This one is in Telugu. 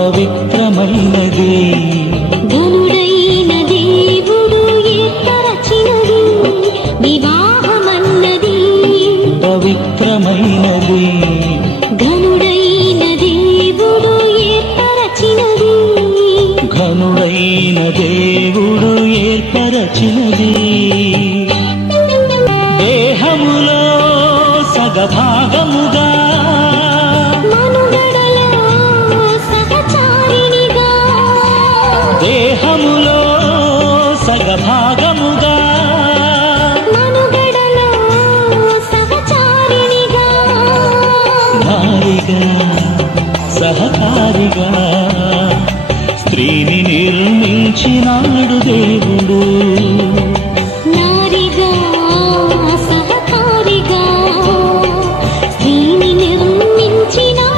పవిత్రమైనది ఘనుడైన దేవుడు ఏర్పరచినది వివాహమన్నది పవిత్రమైనది ఘనుడైన దేవుడు ఏర్పరచినది ఘనుడైన దేవుడు ఏర్పరచినది దేహములో సగభాగముగా